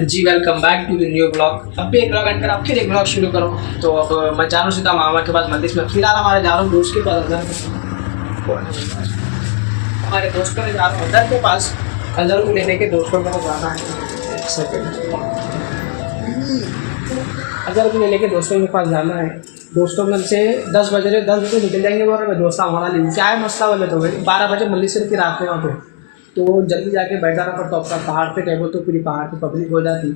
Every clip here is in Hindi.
Ji welcome back to the new blog. अब भी एक ब्लॉग एंड कर, अब फिर एक ब्लॉग शुरू करो। तो अब मैं जा रहा हूँ सीधा मामा के पास मंदिर में। फिलहाल हमारे जा रहा हूँ दोस्त के पास, हमारे दोस्तों ने जा रहा हूँ अजहर के पास। अजहर को लेने के दोस्तों को जाना है। अजहर को लेने के दोस्तों के पास जाना है। दोस्तों में से 10 बजे निकल जाएंगे। और दोस्त हमारा लिए क्या है मसला वाले तो 12 बजे मल्लीसर की रात में वहाँ पे, तो जल्दी जाके बैठ जाना पड़ता। अपना पहाड़ पे टेबल तो पूरी पहाड़ पे पब्लिक हो जाती,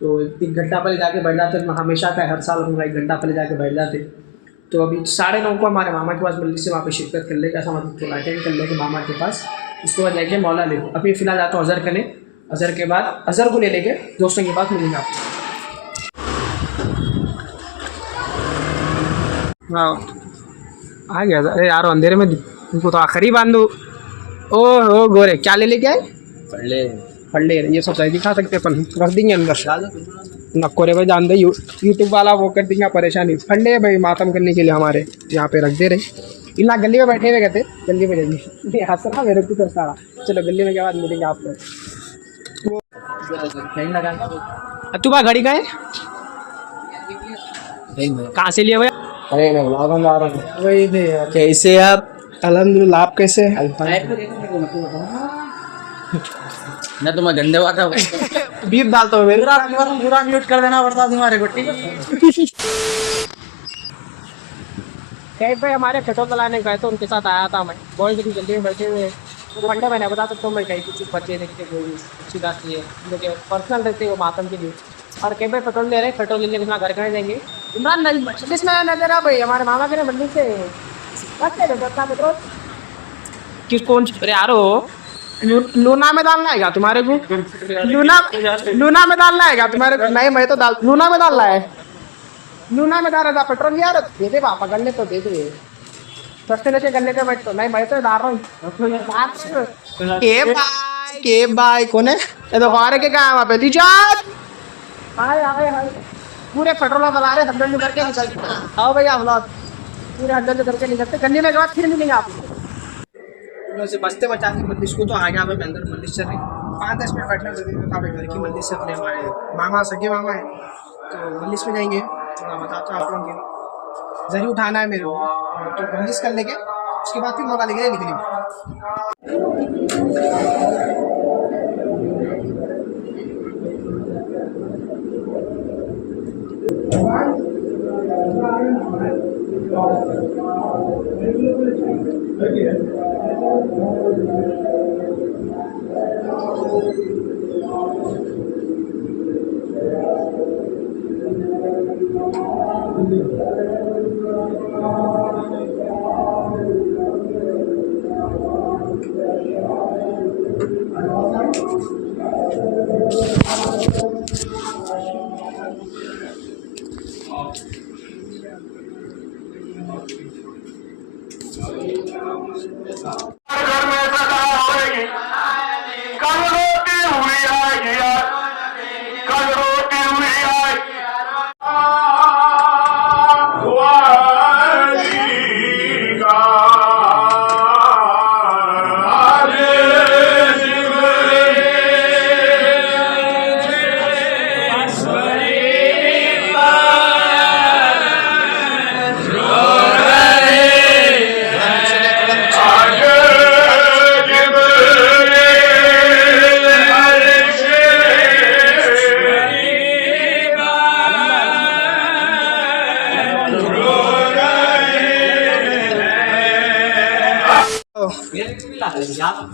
तो 1 घंटा पहले जाके बैठ जाते। हमेशा का हर साल हम 1 घंटा पहले जाके बैठ जाते। तो अभी 9:30 को हमारे मामा के पास मिलने से वहाँ पे शिरकत कर लेगा, मतलब तो अटेंड कर लेके मामा के पास। उसके बाद जाके मौला ले। अभी फिलहाल जाता हूँ अजहर करने। अजहर के बाद अजहर को ले लेके दोस्तों के पास मिलेंगे आपको। हाँ आ गया। अरे यार अंधेरे में उनको तो आखिरी बांधो। ओ हो गोरे क्या ले लेके आए? फल्ले ये सब सही दिखा सकते अपन, रख देंगे अंदर। नको रे भाई, जान दे यूट्यूब वाला वो कर देंगे परेशानी। फंडे भाई मातम करने के लिए हमारे यहाँ पे रख दे रहे। इतना गली में बैठे हुए कहते गली में जल्दी हंस रहा मेरे को तो सारा। चलो गली में के बाद मिलेंगे आप लोग। तू बा घड़ी का है कहाँ से लिया भाई? अरे मैं ब्लॉग में आ रहा हूँ। वही थे यार। कैसे आप? अल्हम्दुलिल्लाह, आप कैसे? मैं तो मैं गंदे वाला बीप डालता हूँ मेरे। पूरा म्यूट कर देना पड़ता तुम्हारे को, ठीक है? कहीं पे हमारे पेट्रोल चलाने गए तो उनके साथ आया था मैं। बहुत जल्दी में बैठे हुए फंडे मैंने बता सकता हूँ मैं कहीं कुछ बच्चे देखते कोई अच्छी बात नहीं है, जो पर्सनल रहते हो मातम के लिए। और कहीं पे पेट्रोल ले रहे हैं, पेट्रोल लेने के घर कहीं जाएंगे। इमरान मजलिस में नजर आ भाई, हमारे मामा के मंदिर से पेट्रोल किस कौन? अरे यार लूना में डालना है क्या तुम्हारे को? लूना में डालना है क्या तुम्हारे को? नहीं मैं तो लूना में डालना है। लूना में डाल रहा था पेट्रोल यार। दे दे पापा गन्ने तो दे दे, सस्ते नशे गन्ने के बैठ तो नहीं मैं तो डाल रहा हूँ। के भाई कौन है? ये तो हमारे के कहा वहाँ पे दीजात हाय पूरे पेट्रोल बता रहे हंड्रेड करके निकलते। आओ भैया हम लोग पूरे 100 करके निकलते। गन्ने में के बाद फिर मिलेंगे आप से बचते बचाते मंदिर को। तो आगे हमें अंदर मंदिर से 5-10 मिनट बैठना जरूरी था। घर की मंदिर से अपने हमारे मामा सगे मामा है, तो मंदिर में जाएंगे। थोड़ा बताता हूँ आप लोगों को। जरूर उठाना है मेरे को, तो मंदिर कर लेंगे। उसके बाद फिर मौका लेके निकलेंगे।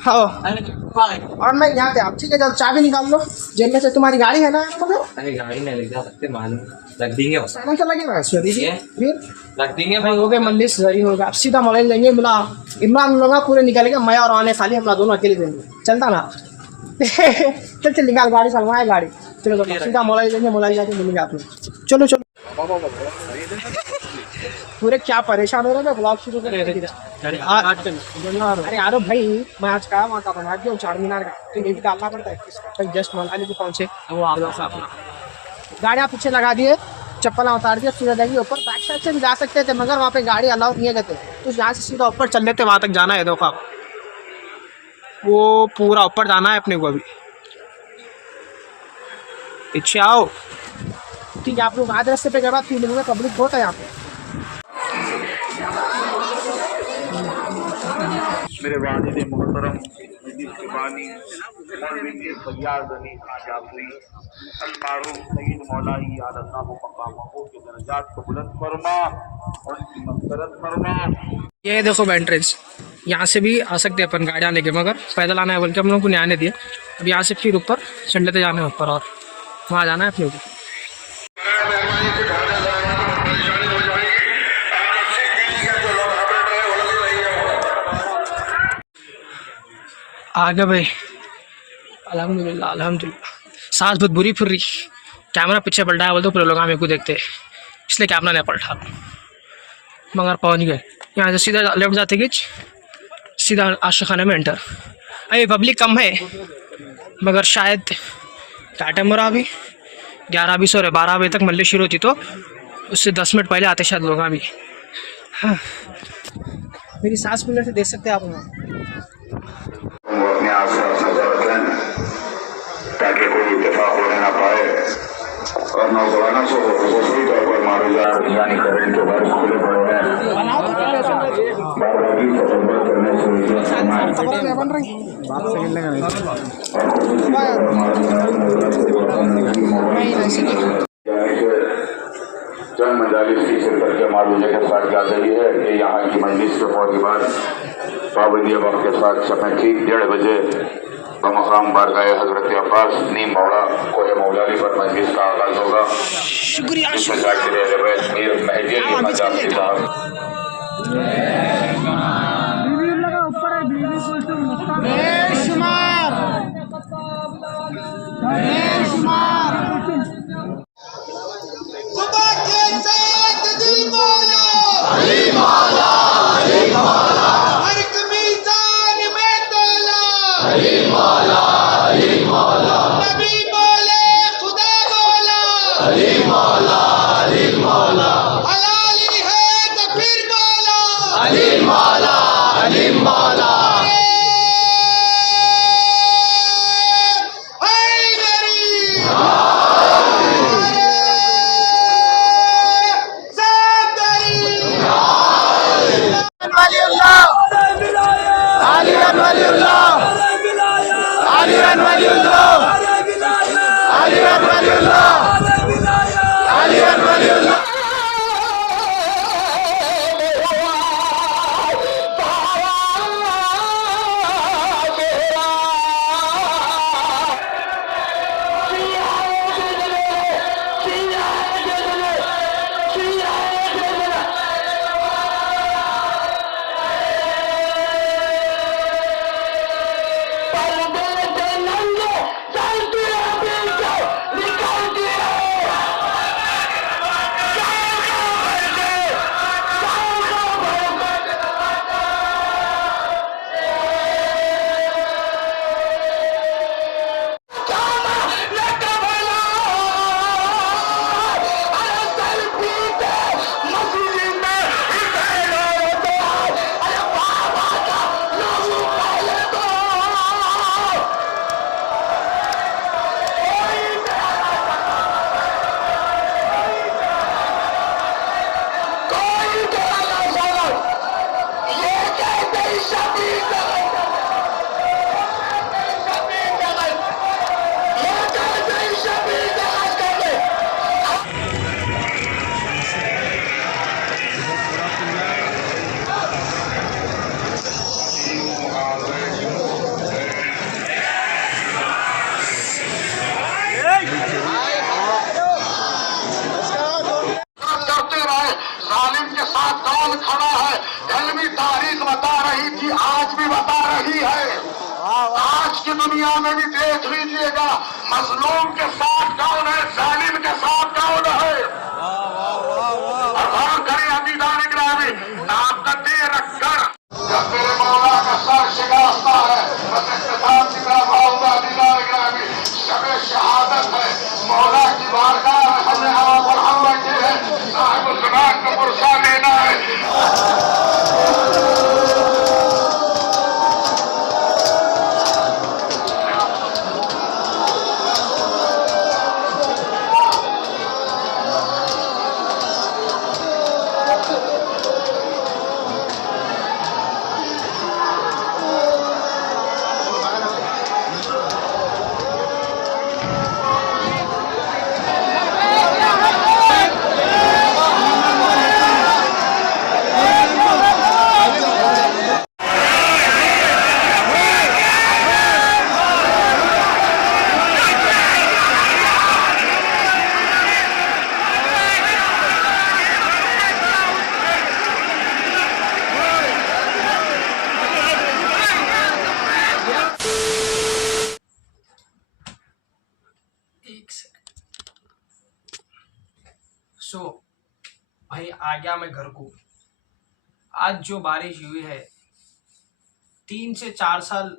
हाँ और मैं यहाँ पे आप ठीक है, जब चाबी निकाल लो जेब में से। तुम्हारी गाड़ी है ना? अरे गाड़ी नहीं लग सकते, मालूम रख देंगे बस। सामान तो लगेगा फिर रख देंगे भाई। हो गए मंदिर सही होगा। अब सीधा मोबाइल लेंगे। बोला इमरान लोग पूरे निकलेंगे, मैं और आने खाली हम दोनों अकेले देंगे। चलता ना? चल निकाल गाड़ी, संगवाए गाड़ी। चलो सीधा मोबाइल लेंगे, मोबाइल जाके मिलेंगे आप लोग। चलो चलो पूरे क्या परेशान हो रहे थे ब्लॉग शुरू कर रहे थे। अरे यार भाई मैं आज कहा वहाँ का बना दिया चार मीनार का, तो ये भी डालना पड़ता है। जस्ट मनाली को पहुँचे वो अपना गाड़ियाँ पीछे लगा दिए, चप्पल उतार दिया, सीधा जाएंगे ऊपर। बैक साइड से भी जा सकते थे मगर वहाँ पे गाड़ी अलाउ नहीं है कहते, तो यहाँ से सीधा ऊपर चल लेते, वहाँ तक जाना है। देखो आप वो पूरा ऊपर जाना है अपने को अभी। पीछे आओ। ठीक है, आप लोग आधे रास्ते पे गए बाद 3 मिनट में पब्लिक बहुत है यहाँ पे। मेरे वालिद मोहतरम मस्जिद के बानी मौलवी के फरियाद अली जाफरी अल-मारूफ सईद मौलाई आलम मकामों के दर्जात को बुलंद फरमा और उनकी मग़फ़िरत फरमा। ये देखो एंट्रेंस, यहाँ से भी आ सकते हैं अपन गाड़ियाँ लेके, मगर पैदल आना है बोल के हम लोग को नहीं आने दिए। अब यहाँ से फिर ऊपर चंडते जाना है ऊपर और वहाँ जाना है अपने को। आगे भाई अल्हम्दुलिल्लाह अल्हम्दुलिल्लाह। सांस बहुत बुरी फिर रही, कैमरा पीछे पलटा है बोलते पूरे लोग मेरे को देखते, इसलिए कैमरा नहीं पलटा, मगर पहुंच गए। यहाँ से सीधा लेफ्ट जाते कि सीधा आशिक खाने में एंटर। अभी पब्लिक कम है, मगर शायद क्या टाइम हो रहा अभी 11:20 हो रहे, 12 बजे तक मल्ली शुरू होती तो उससे 10 मिनट पहले आते शायद लोग अभी। हाँ, मेरी सांस मिलने से देख सकते हैं आप वहाँ। अपने आस-पास नजर रखें ताकि कोई इत्तेफाक होने ना पाए और नौजवानों से खसूसी तौर पर मारूजात यानी करंट के बारिश खुले पड़े हैं। बारबागी तजर्बा करने से चंद मजालिस की शिरकत के मारूजे के साथ याद रही है कि यहाँ की मजलिस के फौरी बाद पाबंदी वक्त के साथ समय ठीक 1:30 बजे बमकाम बारगाह हजरत अब्बास नीम मौला कोहे मौलाली पर मजलिस का आगाज होगा। शुक्रिया दुनिया में भी देख लीजिएगा मजलूम के साथ कौन है, जालिम के साथ कौन है। और गौर करें अमीदान गिरामी नाम का दे रखकर जब मेरे मौला का सर शिकस्ता है बस इख्तिताम की तरफ आऊंगा। अमीदान गिरामी शब शहादत है, मौला की बारगाह में हमने आवाज़ बढ़ावा की है, साहिब ज़मान को पुरसा देना है। आ गया मैं घर को। आज जो बारिश हुई है, 3 से 4 साल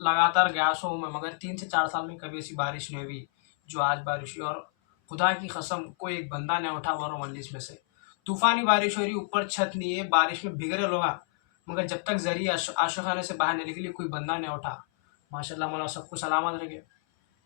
लगातार गया सो हूँ मैं, मगर 3 से 4 साल में कभी ऐसी बारिश नहीं हुई जो आज बारिश हुई। और खुदा की कसम कोई एक बंदा नहीं उठा बारो मल्लिस में से। तूफानी बारिश हो रही, ऊपर छत नहीं है, बारिश में भीग रहे लोग, मगर जब तक जरिए आशुखाने से बाहर नहीं निकली कोई बंदा नहीं उठा। माशाल्लाह मौला सबको सलामत रखे।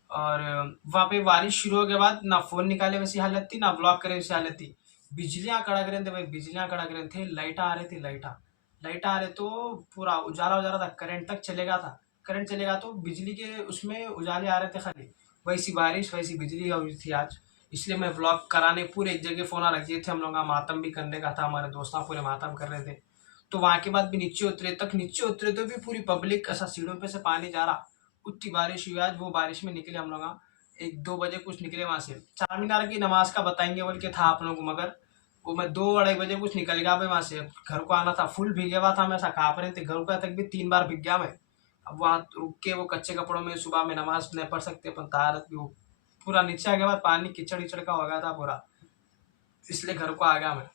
और वहाँ पे बारिश शुरू हो के बाद ना फ़ोन निकाले वैसी हालत थी, ना ब्लॉक करे वैसी हालत थी। बिजलियाँ कड़क रहे थे भाई, बिजलियाँ कड़क रहे थे, लाइटा आ रही थी, लाइटा आ रहे तो पूरा उजाला उजाला था, करंट तक चलेगा था। करंट चलेगा तो बिजली के उसमें उजाले आ रहे थे खाली। वैसी बारिश वैसी बिजली हुई थी आज, इसलिए मैं ब्लॉक कराने पूरे एक जगह फ़ोन रख दिए थे। हम लोग का मातम भी करने का था, हमारे दोस्त पूरे मातम कर रहे थे। तो वहाँ के बाद भी नीचे उतरे तो भी पूरी पब्लिक ऐसा सीढ़ों पे से पानी जा रहा। उतनी बारिश हुई आज। वो बारिश में निकले हम लोग 1-2 बजे कुछ निकले वहाँ से। चार मीनार की नमाज का बताएंगे बोल के था आप लोगों को, मगर वो मैं 2-2:30 बजे कुछ निकल गया भाई वहाँ से। घर को आना था, फुल भीगे हुआ था मैं, ऐसा काँप रहे थे। घर का तक भी 3 बार भीग गया मैं। अब वहाँ रुक के वो कच्चे कपड़ों में सुबह में नमाज नहीं पढ़ सकते अपन, तारत भी वो पूरा नीचे आ गया बाद, पानी कीचड़ का हो गया था पूरा, इसलिए घर को आ गया मैं।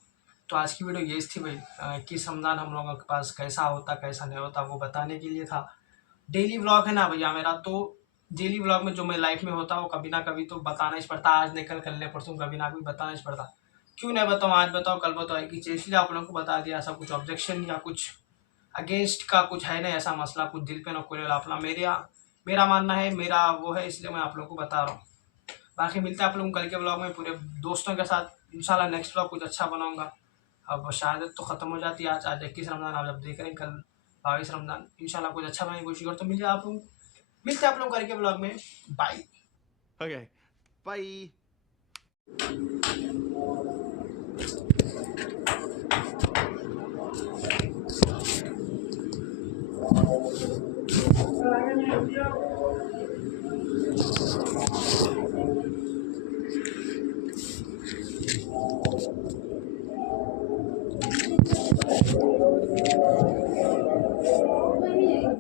तो आज की वीडियो ये थी भाई, कि रमज़ान हम लोगों के पास कैसा होता कैसा नहीं होता वो बताने के लिए था। डेली व्लॉग है ना भैया मेरा, तो डेली व्लॉग में जो मैं लाइफ में होता वो कभी ना कभी तो बताना ही पड़ता। आज नहीं कल, कल नहीं परसों, कभी ना कभी बताना ही पड़ता। क्यों नहीं बताऊँ, आज बताओ कल बताओ एक ही चीज़, इसलिए आप लोगों को बता दिया। ऐसा कुछ ऑब्जेक्शन या कुछ अगेंस्ट का कुछ है नहीं ऐसा मसला, कुछ दिल पे न कोई अपना मेरा मानना है, मेरा वो है, इसलिए मैं आप लोगों को बता रहा हूँ। बाकी मिलते हैं आप लोगों को कल के ब्लॉग में पूरे दोस्तों के साथ। इंशाल्लाह नेक्स्ट ब्लॉग कुछ अच्छा बनाऊंगा। अब शहादत तो ख़त्म हो जाती है आज 21 रमज़ान, आप जब देख रहे हैं कल 22 रमज़ान। इंशाल्लाह कुछ अच्छा बनाने की कोशिश करो। तो मिलते हैं आप लोग कल के ब्लॉग में। बाय। Okay. Bye.